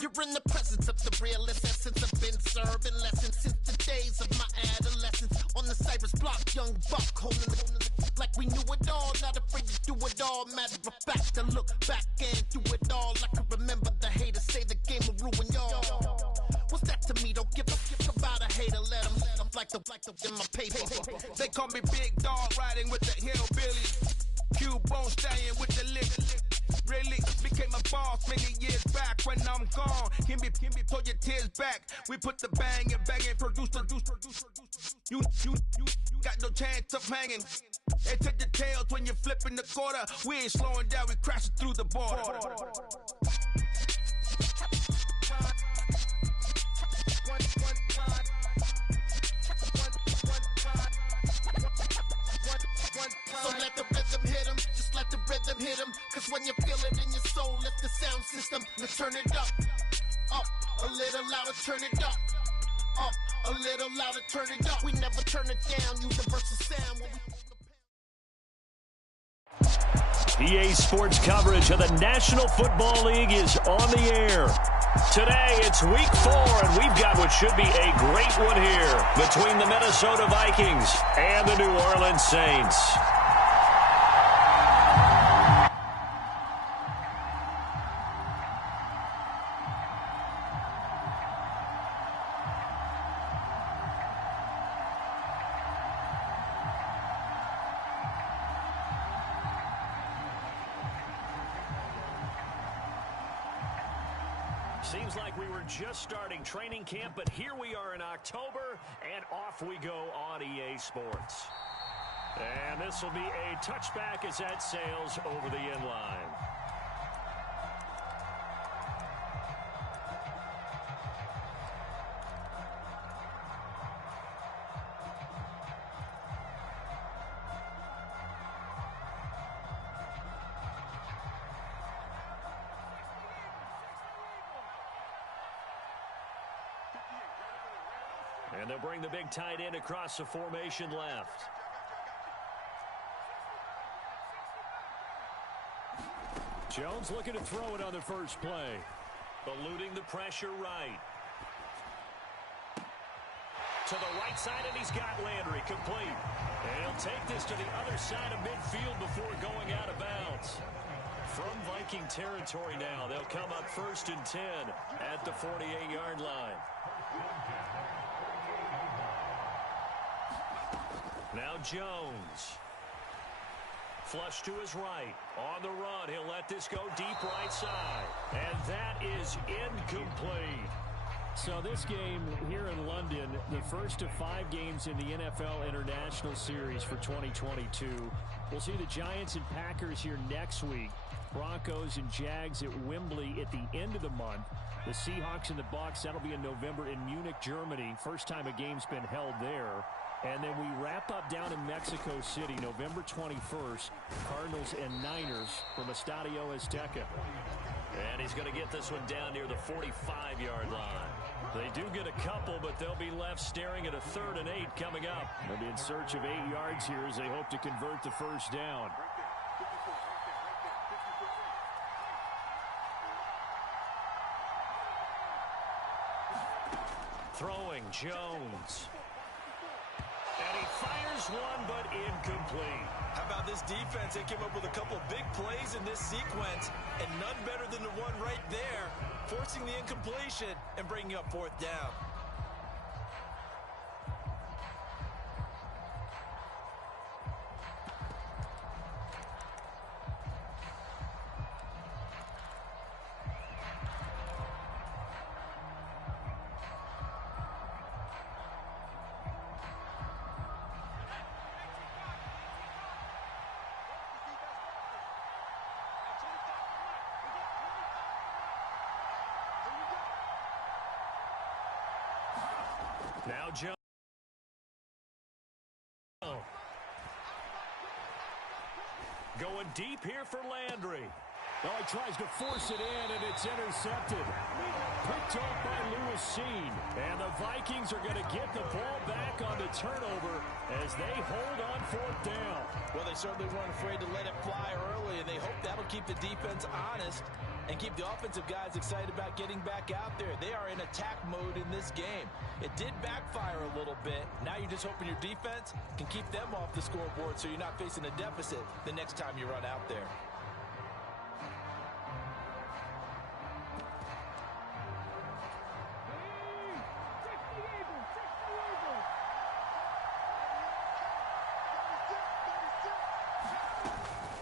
You're in the presence of the realest essence. I've been serving lessons since the days of my adolescence. On the Cypress block, young buck holding it like we knew it all. Not afraid to do it all. Matter of fact, to look back and do it all. I can remember the haters say the game will ruin y'all. What's that to me? Don't give a fuck about a hater. Let them like the in my paper. They call me Big Dog, riding with the hillbilly. Cubone staying with the lick. Really became a boss many years back. When I'm gone, can be pull your tears back. We put the bang and produce. You got no chance of hanging. They take the tails when you're flipping the quarter. We ain't slowing down, we crashing through the border. So let the rhythm hit him, just let the rhythm hit him. Cause when you feel it in your soul, let the sound system, let's turn it up a little louder, turn it up a little louder, turn it up. We never turn it down, universal sound when we EA Sports coverage of the National Football League is on the air. Today, it's week 4, and we've got what should be a great one here between the Minnesota Vikings and the New Orleans Saints. Seems like we were just starting training camp, but here we are in October, and off we go on EA Sports. And this will be a touchback as that sails over the end line. And they'll bring the big tight end across the formation left. Jones looking to throw it on the first play. Eluding the pressure right. To the right side, and he's got Landry complete. And he'll take this to the other side of midfield before going out of bounds. From Viking territory now, they'll come up 1st and 10 at the 48-yard line. Now Jones. Flush to his right. On the run, he'll let this go deep right side. And that is incomplete. So this game here in London, the first of 5 games in the NFL International Series for 2022. We'll see the Giants and Packers here next week. Broncos and Jags at Wembley at the end of the month. The Seahawks and the Bucs, that'll be in November in Munich, Germany. First time a game's been held there. And then we wrap up down in Mexico City, November 21st, Cardinals and Niners from Estadio Azteca. And he's going to get this one down near the 45-yard line. They do get a couple, but they'll be left staring at a 3rd and 8 coming up. They'll be in search of 8 yards here as they hope to convert the first down. Throwing, Jones. And he fires one, but incomplete. How about this defense? They came up with a couple big plays in this sequence, and none better than the one right there, forcing the incompletion and bringing up 4th down. Now Jones. Going deep here for Landry. Oh, he tries to force it in, and it's intercepted. Picked off by Lewis Cine. And the Vikings are going to get the ball back on the turnover as they hold on 4th down. Well, they certainly weren't afraid to let it fly early, and they hope that'll keep the defense honest. and keep the offensive guys excited about getting back out there. They are in attack mode in this game. It did backfire a little bit. Now you're just hoping your defense can keep them off the scoreboard so you're not facing a deficit the next time you run out there.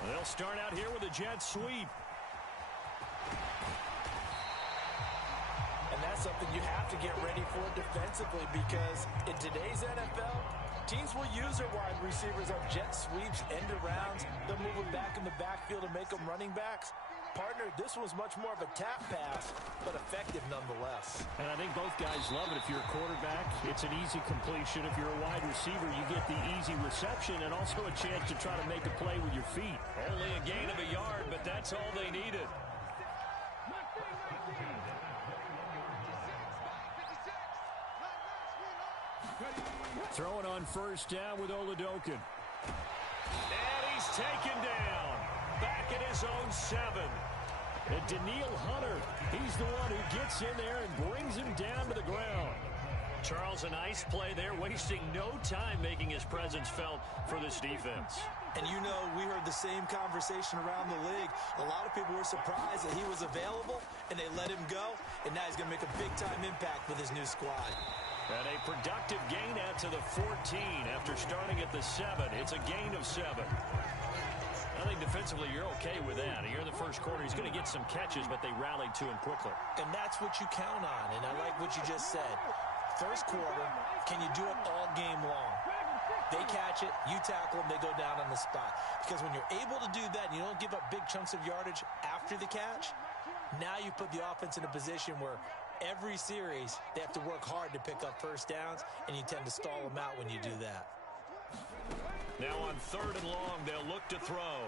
They'll start out here with a jet sweep. And that's something you have to get ready for defensively, because in today's NFL, teams will use their wide receivers on jet sweeps, end arounds. They'll move them back in the backfield and make them running backs. Partner, this was much more of a tap pass, but effective nonetheless. And I think both guys love it. If you're a quarterback, it's an easy completion. If you're a wide receiver, you get the easy reception and also a chance to try to make a play with your feet. Only a gain of a yard, but that's all they needed. Throwing on first down with Oladokun. And he's taken down. Back at his own 7. And Danielle Hunter, he's the one who gets in there and brings him down to the ground. Charles, a nice play there, wasting no time making his presence felt for this defense. And you know, we heard the same conversation around the league. A lot of people were surprised that he was available, and they let him go, and now he's going to make a big-time impact with his new squad. And a productive gain out to the 14 after starting at the 7. It's a gain of 7. I think defensively you're okay with that. Here in the first quarter, he's going to get some catches, but they rallied to him quickly. And that's what you count on, and I like what you just said. First quarter, can you do it all game long? They catch it, you tackle them, they go down on the spot. Because when you're able to do that and you don't give up big chunks of yardage after the catch, now you put the offense in a position where every series they have to work hard to pick up first downs, and you tend to stall them out when you do that. Now on 3rd and long, they'll look to throw.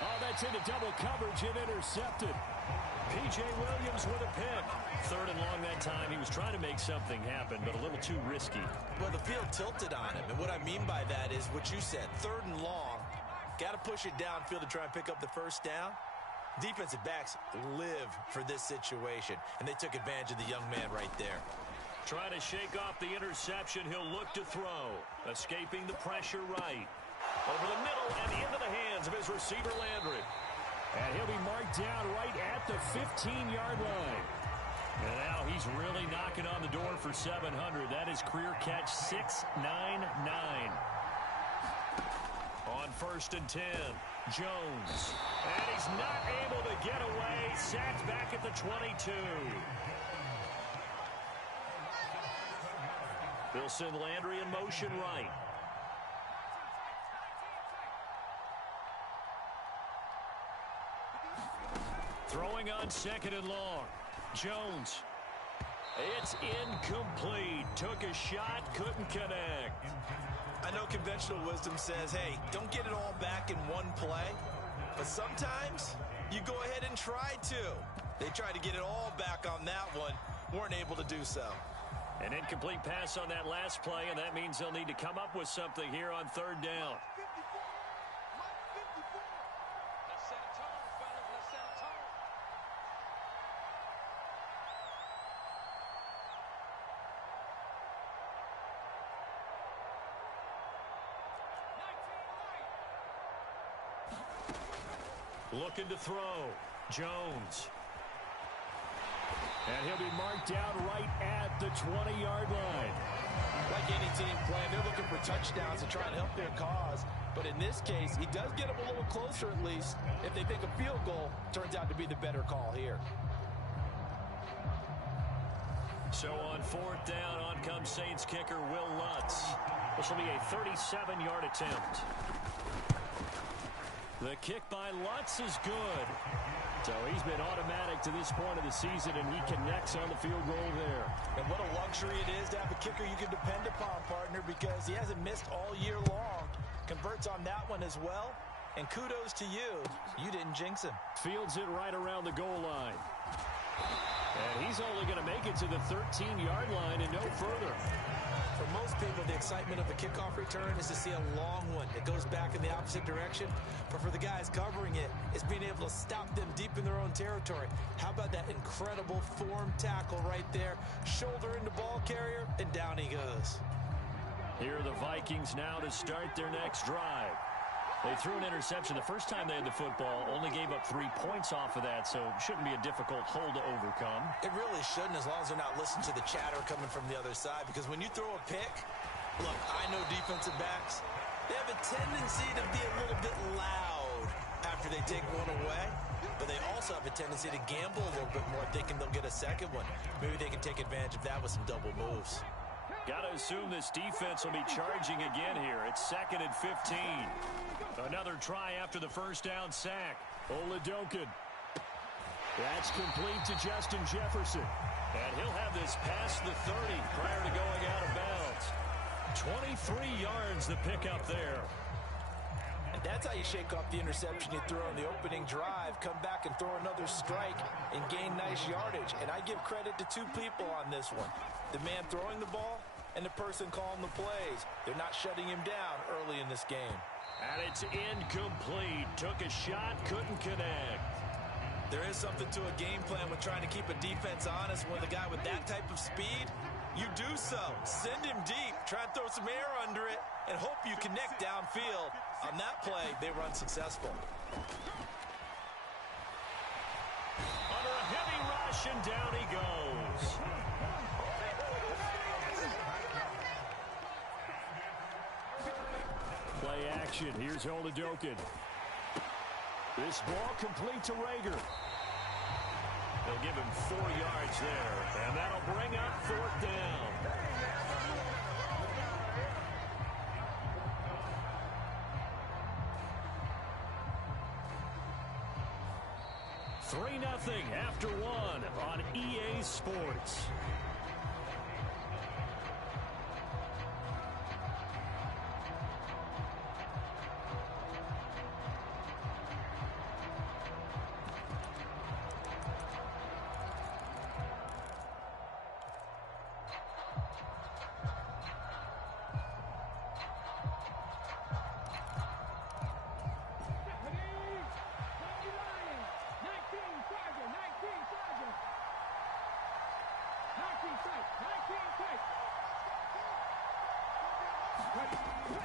Oh, that's into double coverage and intercepted. P.J. Williams with a pick. 3rd and long that time. He was trying to make something happen, but a little too risky. Well, the field tilted on him, and what I mean by that is what you said. 3rd and long, got to push it downfield to try and pick up the first down. Defensive backs live for this situation, and they took advantage of the young man right there. Trying to shake off the interception. He'll look to throw. Escaping the pressure right. Over the middle and into the hands of his receiver, Landry. And he'll be marked down right at the 15-yard line. And now he's really knocking on the door for 700. That is career catch 699. On 1st and 10, Jones. And he's not able to get away. Sacked back at the 22. They'll send Landry in motion right. Throwing on 2nd and long. Jones. It's incomplete. Took a shot, couldn't connect. I know conventional wisdom says, hey, don't get it all back in one play. But sometimes you go ahead and try to. They tried to get it all back on that one. Weren't able to do so. An incomplete pass on that last play, and that means they'll need to come up with something here on 3rd down. Looking to throw. Jones. And he'll be marked down right at the 20-yard line. Like any team playing, they're looking for touchdowns to try and help their cause. But in this case, he does get them a little closer at least. If they think a field goal turns out to be the better call here. So on 4th down, on comes Saints kicker Will Lutz. This will be a 37-yard attempt. The kick by Lutz is good. So he's been automatic to this point of the season, and he connects on the field goal there. And what a luxury it is to have a kicker you can depend upon, partner, because he hasn't missed all year long. Converts on that one as well. And kudos to you. You didn't jinx him. Fields it right around the goal line. And he's only going to make it to the 13-yard line and no further. For most people, the excitement of a kickoff return is to see a long one that goes back in the opposite direction. But for the guys covering it, it's being able to stop them deep in their own territory. How about that incredible form tackle right there? Shoulder into ball carrier, and down he goes. Here are the Vikings now to start their next drive. They threw an interception the first time they had the football, only gave up 3 points off of that, so it shouldn't be a difficult hole to overcome. It really shouldn't, as long as they're not listening to the chatter coming from the other side, because when you throw a pick, look, I know defensive backs, they have a tendency to be a little bit loud after they take one away, but they also have a tendency to gamble a little bit more, thinking they'll get a second one. Maybe they can take advantage of that with some double moves. Got to assume this defense will be charging again here. It's 2nd and 15. Another try after the first down sack. Oladokun. That's complete to Justin Jefferson. And he'll have this past the 30 prior to going out of bounds. 23 yards the pickup there. And that's how you shake off the interception you throw on the opening drive, come back and throw another strike and gain nice yardage. And I give credit to 2 people on this one. The man throwing the ball and the person calling the plays. They're not shutting him down early in this game. And it's incomplete. Took a shot, couldn't connect. There is something to a game plan with trying to keep a defense honest. With a guy with that type of speed, you do so. Send him deep, try and throw some air under it, and hope you connect downfield. On that play, they were unsuccessful. Under a heavy rush, and down he goes. Play action. Here's Oladokun. This ball complete to Rager. They'll give him 4 yards there, and that'll bring up 4th down. $3-0 after 1 on EA Sports.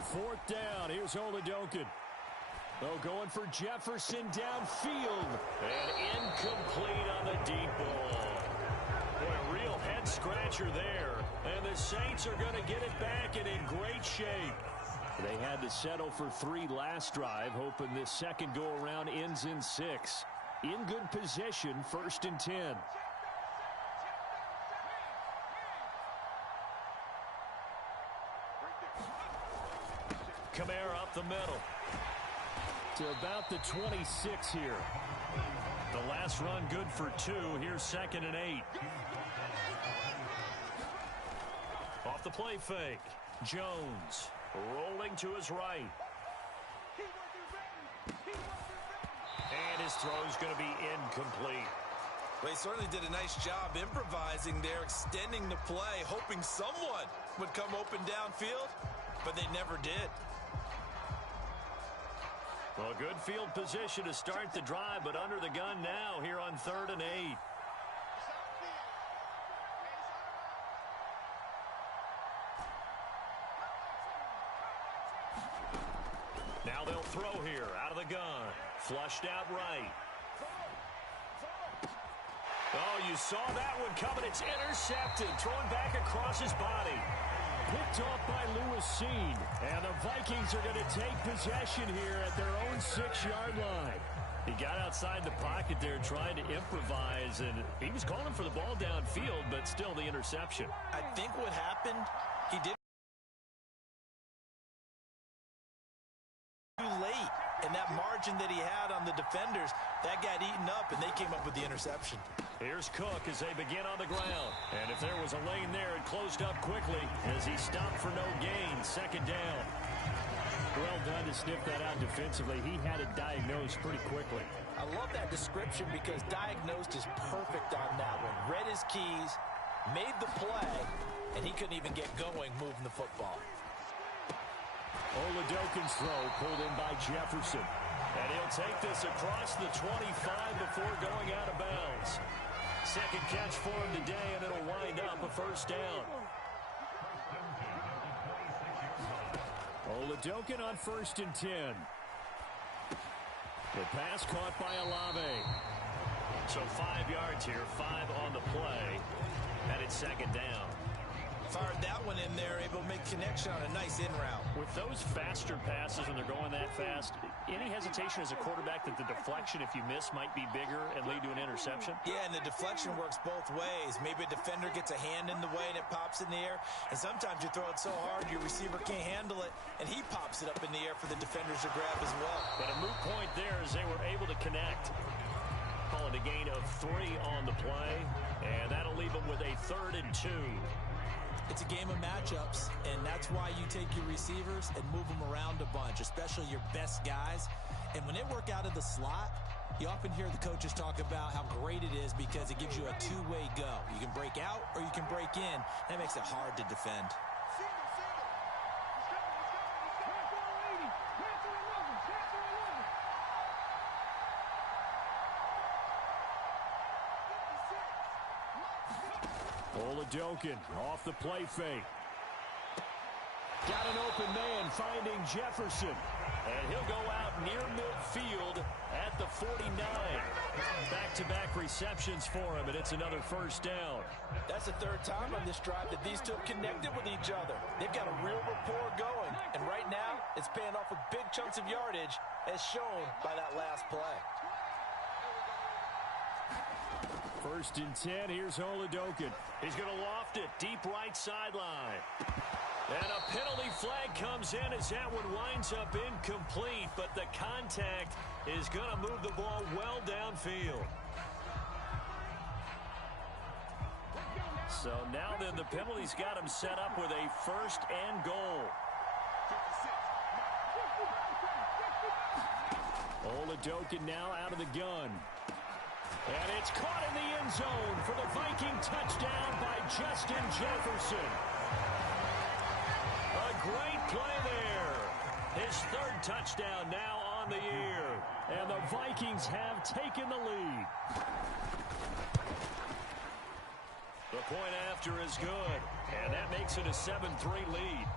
Fourth down. Here's Oladokun. Oh, going for Jefferson downfield. And incomplete on the deep ball. Boy, a real head-scratcher there. And the Saints are going to get it back and in great shape. They had to settle for 3 last drive, hoping this second go-around ends in 6. In good position, 1st and 10. Kamara up the middle to about the 26 here. The last run good for 2. Here's 2nd and 8. Off the play fake. Jones rolling to his right. And his throw is going to be incomplete. Well, he certainly did a nice job improvising there, extending the play, hoping someone would come open downfield, but they never did. Well, good field position to start the drive, but under the gun now here on 3rd and 8. Now they'll throw here out of the gun. Flushed out right. Oh, you saw that one coming. It's intercepted. Thrown back across his body. Picked off by Lewis Cine. And the Vikings are going to take possession here at their own 6-yard line. He got outside the pocket there trying to improvise, and he was calling for the ball downfield, but still the interception. I think what happened, he did too late. And that margin that he had on the defenders, that got eaten up, and they came up with the interception. Here's Cook as they begin on the ground. And if there was a lane there, it closed up quickly as he stopped for no gain. 2nd down. Well done to sniff that out defensively. He had it diagnosed pretty quickly. I love that description because diagnosed is perfect on that one. Read his keys, made the play, and he couldn't even get going moving the football. Oladokin's throw pulled in by Jefferson. And he'll take this across the 25 before going out of bounds. Second catch for him today, and it'll wind up a first down. Oladokin on 1st and 10. The pass caught by Olave. So 5 yards here, 5 on the play. And it's second down. Fired that one in there, able to make connection on a nice in route. With those faster passes when they're going that fast, any hesitation as a quarterback that the deflection, if you miss, might be bigger and lead to an interception? Yeah, and the deflection works both ways. Maybe a defender gets a hand in the way and it pops in the air. And sometimes you throw it so hard your receiver can't handle it, and he pops it up in the air for the defenders to grab as well. But a moot point there as they were able to connect. Calling a gain of 3 on the play, and that'll leave them with a 3rd and 2. It's a game of matchups, and that's why you take your receivers and move them around a bunch, especially your best guys. And when they work out of the slot, you often hear the coaches talk about how great it is because it gives you a two-way go. You can break out or you can break in. That makes it hard to defend. Oladokin off the play fake. Got an open man finding Jefferson. And he'll go out near midfield at the 49. Back-to-back receptions for him, and it's another first down. That's the 3rd time on this drive that these two have connected with each other. They've got a real rapport going. And right now, it's paying off with big chunks of yardage, as shown by that last play. 1st and 10, here's Oladokin. He's going to loft it, deep right sideline. And a penalty flag comes in as that one winds up incomplete, but the contact is going to move the ball well downfield. So now then the penalty's got him set up with a 1st and goal. Oladokin now out of the gun. And it's caught in the end zone for the Viking touchdown by Justin Jefferson. A great play there. His 3rd touchdown now on the year. And the Vikings have taken the lead. The point after is good. And that makes it a 7-3 lead.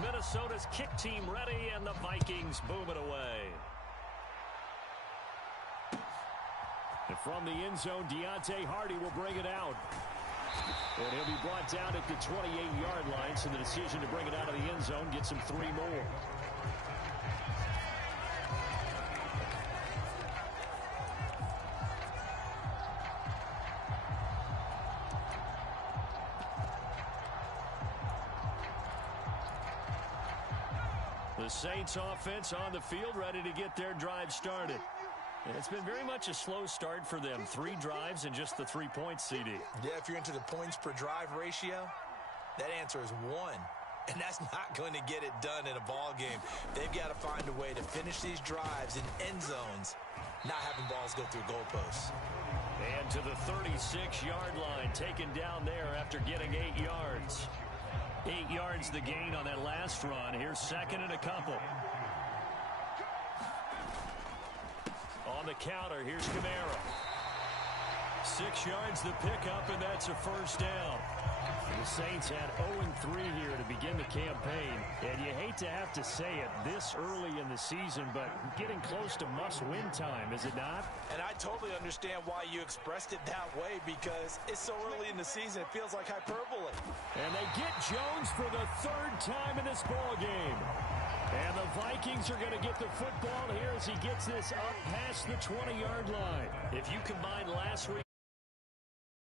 Minnesota's kick team ready, and the Vikings boom it away. And from the end zone, Deontay Hardy will bring it out. And he'll be brought down at the 28-yard line, so the decision to bring it out of the end zone gets him 3 more. The Saints offense on the field, ready to get their drive started. And it's been very much a slow start for them. 3 drives and just the 3 points, CD. Yeah, if you're into the points per drive ratio, that answer is 1. And that's not going to get it done in a ball game. They've got to find a way to finish these drives in end zones, not having balls go through goalposts. And to the 36-yard line, taken down there after getting 8 yards. 8 yards the gain on that last run. Here's 2nd and a couple. On the counter, here's Kamara. 6 yards the pickup, and that's a first down. The Saints had 0-3 here to begin the campaign. And you hate to have to say it this early in the season, but getting close to must-win time, is it not? And I totally understand why you expressed it that way, because it's so early in the season, it feels like hyperbole. And they get Jones for the 3rd time in this ball game. And the Vikings are going to get the football here as he gets this up past the 20-yard line. If you combine last week